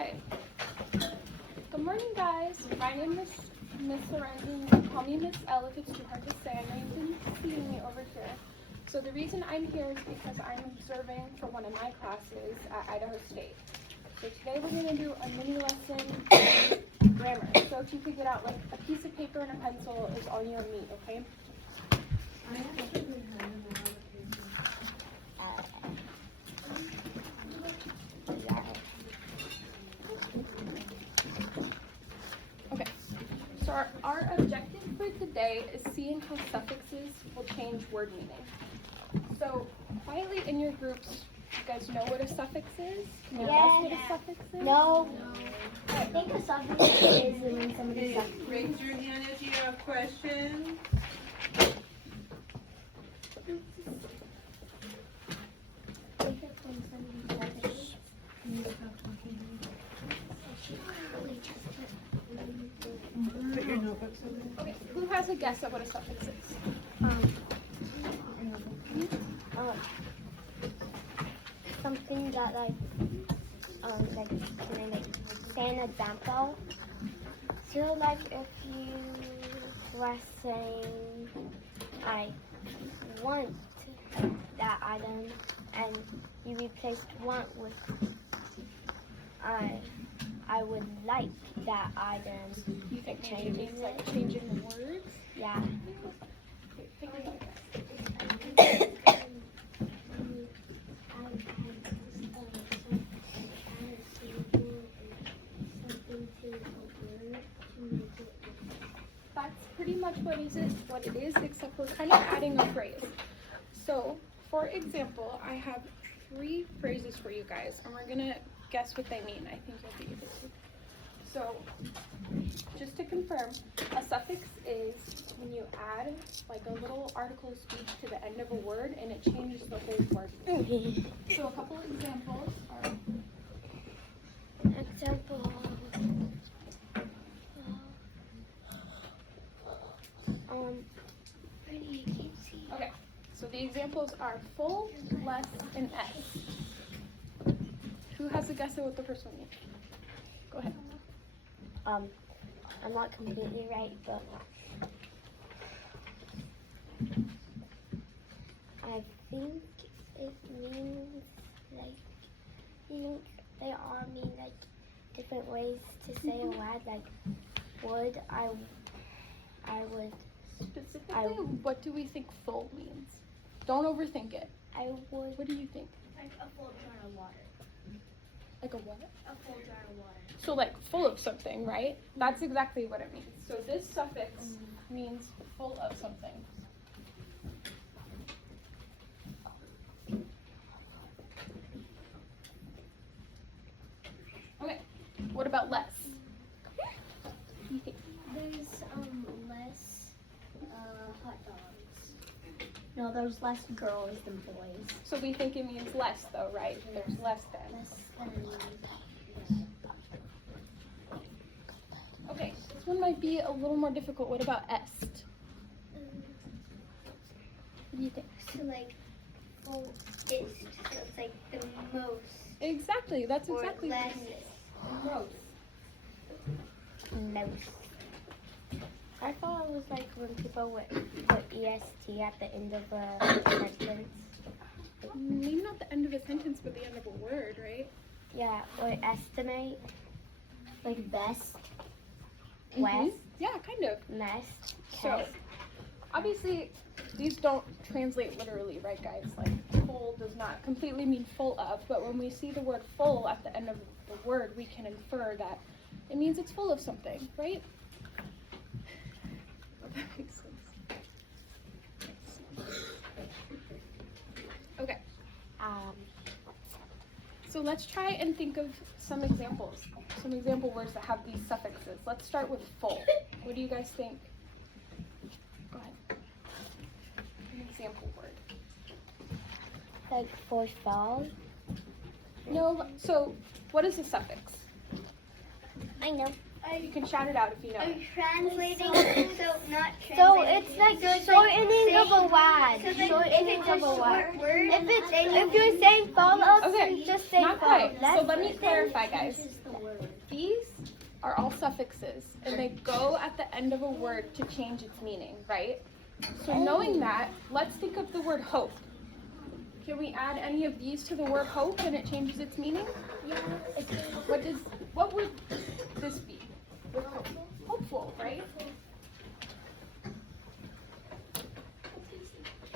Okay. Good morning, guys. My name is Miss Lorenzen. You can call me Miss L if it's too hard to say. I know you've been seeing me over here. So the reason I'm here is because I'm observing for one of my classes at Idaho State. So today we're going to do a mini lesson on grammar. So if you could get out like a piece of paper and a pencil is all you'll need, okay? Okay, so our objective for today is seeing how suffixes will change word meaning. So quietly in your groups, you guys know what a suffix is? Can you guess what a suffix is? No. I think a suffix is when somebody suffix. Raise your hand if you have questions. Put your notebooks over. Okay, who has a guess at what a suffix is? Something that like can I like say an example? So like if you were saying I want that item and you replaced want with I would like that item. You think maybe it means like changing the words? Yeah. Okay, take another guess. That's pretty much what it is, except we're kind of adding a phrase. So, for example, I have 3 phrases for you guys, and we're gonna guess what they mean. I think you'll be able to. So, just to confirm, a suffix is when you add like a little article of speech to the end of a word, and it changes the whole word. So, a couple of examples are. Example. I can't see. Okay, so the examples are full, less, and s. Who has a guess at what the first one means? Go ahead. I'm not completely right, but I think it means like they all mean like different ways to say a word. Like would, I would. Specifically, what do we think full means? Don't overthink it. I would. What do you think? Like a full jar of water. Like a what? A full jar of water. So like full of something, right? That's exactly what it means. So this suffix means full of something. Okay, what about less? What do you think? There's less hot dogs. No, there's less girls than boys. So we think it means less though, right? There's less than. Less than Okay, this one might be a little more difficult. What about est? What do you think? so like full ist. So it's like the most. Exactly, that's Or exactly what less it means. is. The most. Most. I thought it was like when people would put est at the end of a sentence. Maybe not the end of a sentence, but the end of a word, right? Yeah, or estimate. Like best. Mhm. West. Yeah, kind of. Mest. So, Cast. obviously, these don't translate literally, right, guys? Like, full does not completely mean full of, but when we see the word full at the end of the word, we can infer that it means it's full of something, right? If that makes sense. Okay, so let's try and think of some examples, some example words that have these suffixes. Let's start with full. What do you guys think? Go ahead. An example word. Like for fall. No, so what is a suffix? I know. You can shout it out if you know I'm it. translating, so not translating. So it's like shortening of a word. So like, Shortening if of it's a a word. short word, If you're saying follow, Okay, just say not follow. quite. So let me clarify, guys. These are all suffixes, and they go at the end of a word to change its meaning, right? So knowing that, let's think of the word hope. Can we add any of these to the word hope and it changes its meaning? What would this be? With hope? Hopeful, right?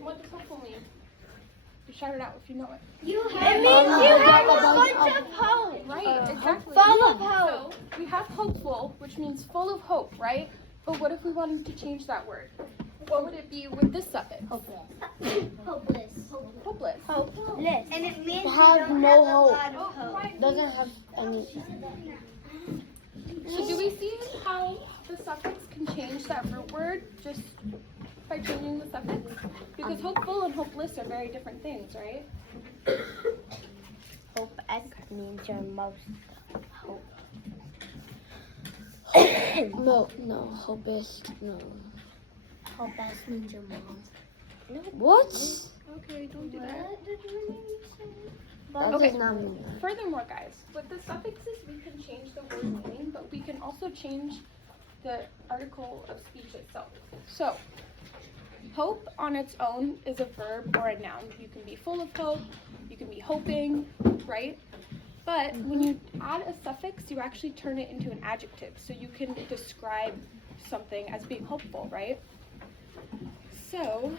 What does hopeful mean? You shout it out if you know it. It means you have a bunch of hope. Right, exactly. Full of hope. So we have hopeful, which means full of hope, right? But what if we wanted to change that word? What would it be with this suffix? Hopeless. hopeless. Hopeless. Hopeless. And it means you Have don't no have hope. a lot of hope. Doesn't have any. So do we see how the suffix can change that root word just by changing the suffix? Because hopeful and hopeless are very different things, right? Hope S means your most hope. No, hope is no. Hope S means your mom. What? Okay, don't do that. That Okay. does not mean that. Furthermore, guys, with the suffixes, we can change the word meaning, but we can also change the article of speech itself. So, hope on its own is a verb or a noun. You can be full of hope, you can be hoping, right? But when you add a suffix, you actually turn it into an adjective. So you can describe something as being hopeful, right? So,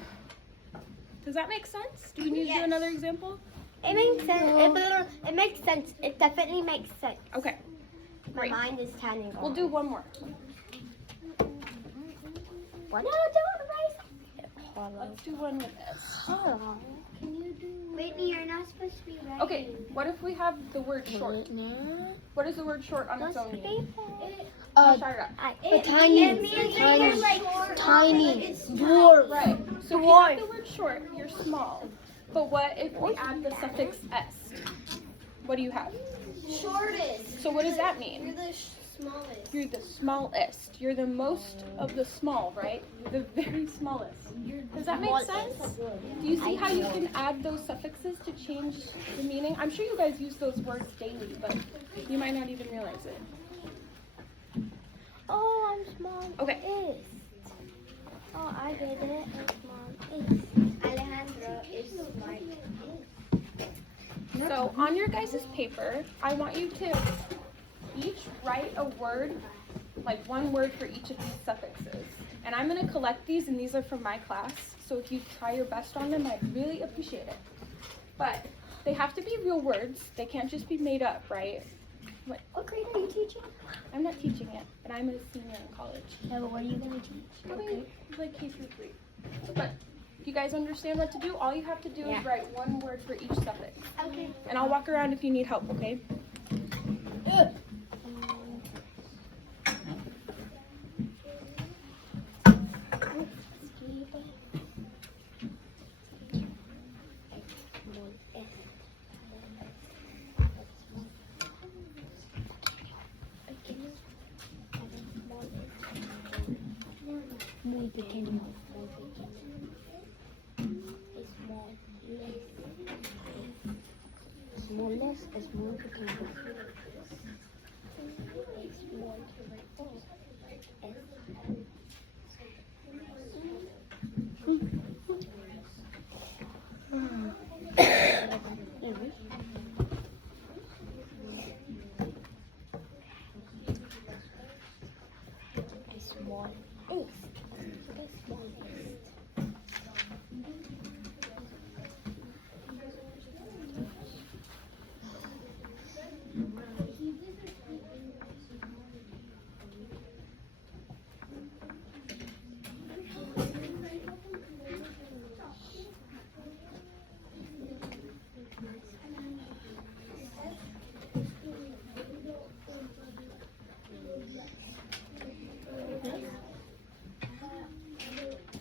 does that make sense? Do we need to do another example? It makes sense. It makes sense. It definitely makes sense. Okay, My great. mind is turning on. We'll do one more. What? No, don't erase. Let's do one with this. Can you do? Whitney, you're not supposed to be writing. Okay, what if we have the word short? What does the word short on its own mean? Shout it out. Tiny. It means you're like Tiny. It's Dwarf. Right. So if you have the word short, you're small. But what if we add the suffix s? What do you have? shortest. So what does that mean? You're the smallest. You're the smallest. You're the most of the small, right? You're the very smallest. Does that make sense? Do you see how you can add those suffixes to change the meaning? I'm sure you guys use those words daily, but you might not even realize it. Oh, I'm small. Okay. Oh, I get it. I'm small. Alejandro is smart. So on your guys' paper, I want you to each write a word, like one word for each of these suffixes. And I'm going to collect these, and these are from my class. So if you try your best on them, I'd really appreciate it. But they have to be real words. They can't just be made up, right? What grade are you teaching? I'm not teaching it, but I'm a senior in college. Yeah, but what are you going to teach? Probably like K through 3. But you guys understand what to do? All you have to do is write one word for each suffix. Okay. And I'll walk around if you need help, okay? Muy pequeño. Smallness es muy pequeño.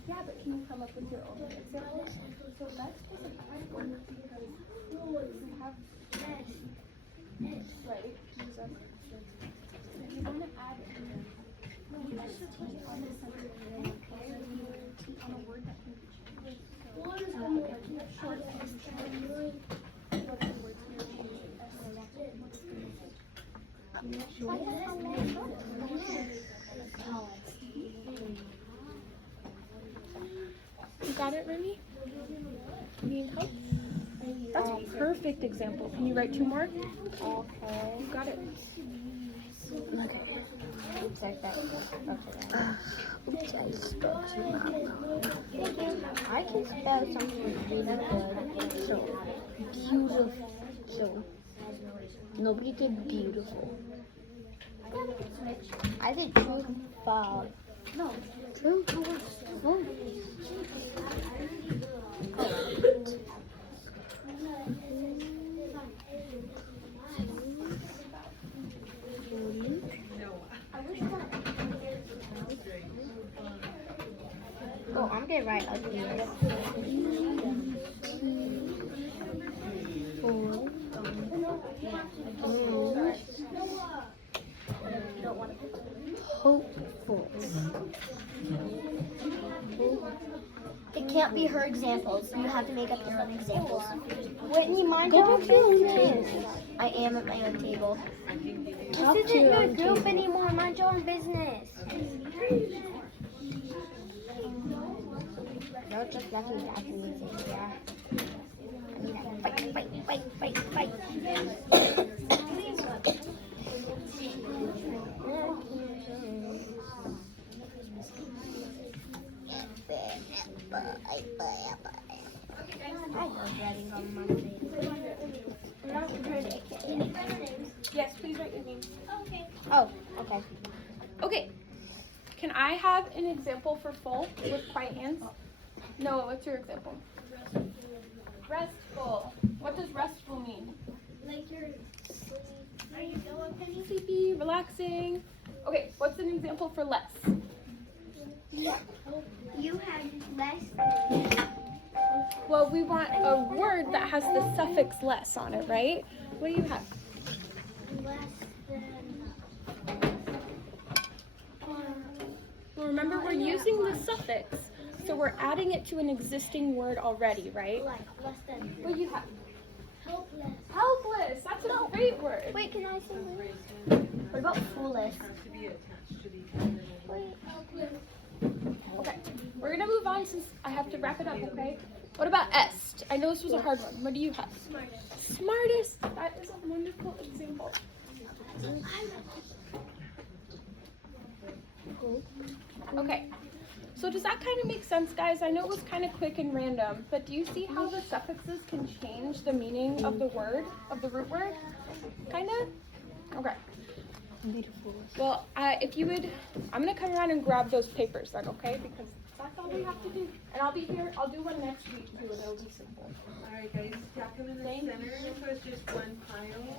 Yeah, but can you come up with your own example? So next was a bad word because we have right? Use them. If you want to add on a word that can be changed. So, short You got it, Remy? You need help? That's a perfect example. Can you write 2 more? Okay. You got it. Look at it. Oops, I spelled too loud. I can spell something really good. So, beautiful. So, nobody did beautiful. I did truthful. No. Truthful. Oh, I'm getting right up here. 4. Hopeful. It can't be her examples. You have to make up your own examples. Whitney, mind Go your own back to your own business. I am at my own table. Talk This to isn't your your own group table. anymore. Mind your own business. You're just lucky to have music, yeah. Fight, fight, fight, fight, fight. I love writing on Monday. I'm not prepared to Yes, please write your name. Oh, okay. Okay. Can I have an example for full with quiet hands? Noah, what's your example? Restful. What does restful mean? Like you're Sleepy, relaxing. Okay, what's an example for less? Yeah. You had less. Well, we want a word that has the suffix less on it, right? What do you have? Less than. Well, remember, we're using the suffix, so we're adding it to an existing word already, right? Like less than. What do you have? Helpless. Helpless. That's a great word. Wait, can I say this? What about foolish? To be attached to the. Wait, helpless. Okay, we're gonna move on since I have to wrap it up, okay? What about est? I know this was a hard one. What do you have? Smartest. That is a wonderful example. Okay, so does that kind of make sense, guys? I know it was kind of quick and random, but do you see how the suffixes can change the meaning of the word, of the root word? Kind of? Okay. Beautiful. Well, if you would, I'm going to come around and grab those papers then, okay? Because that's all we have to do. And I'll be here, I'll do one next week too, and it'll be simple. All right, guys, stack them in the center so it's just one pile.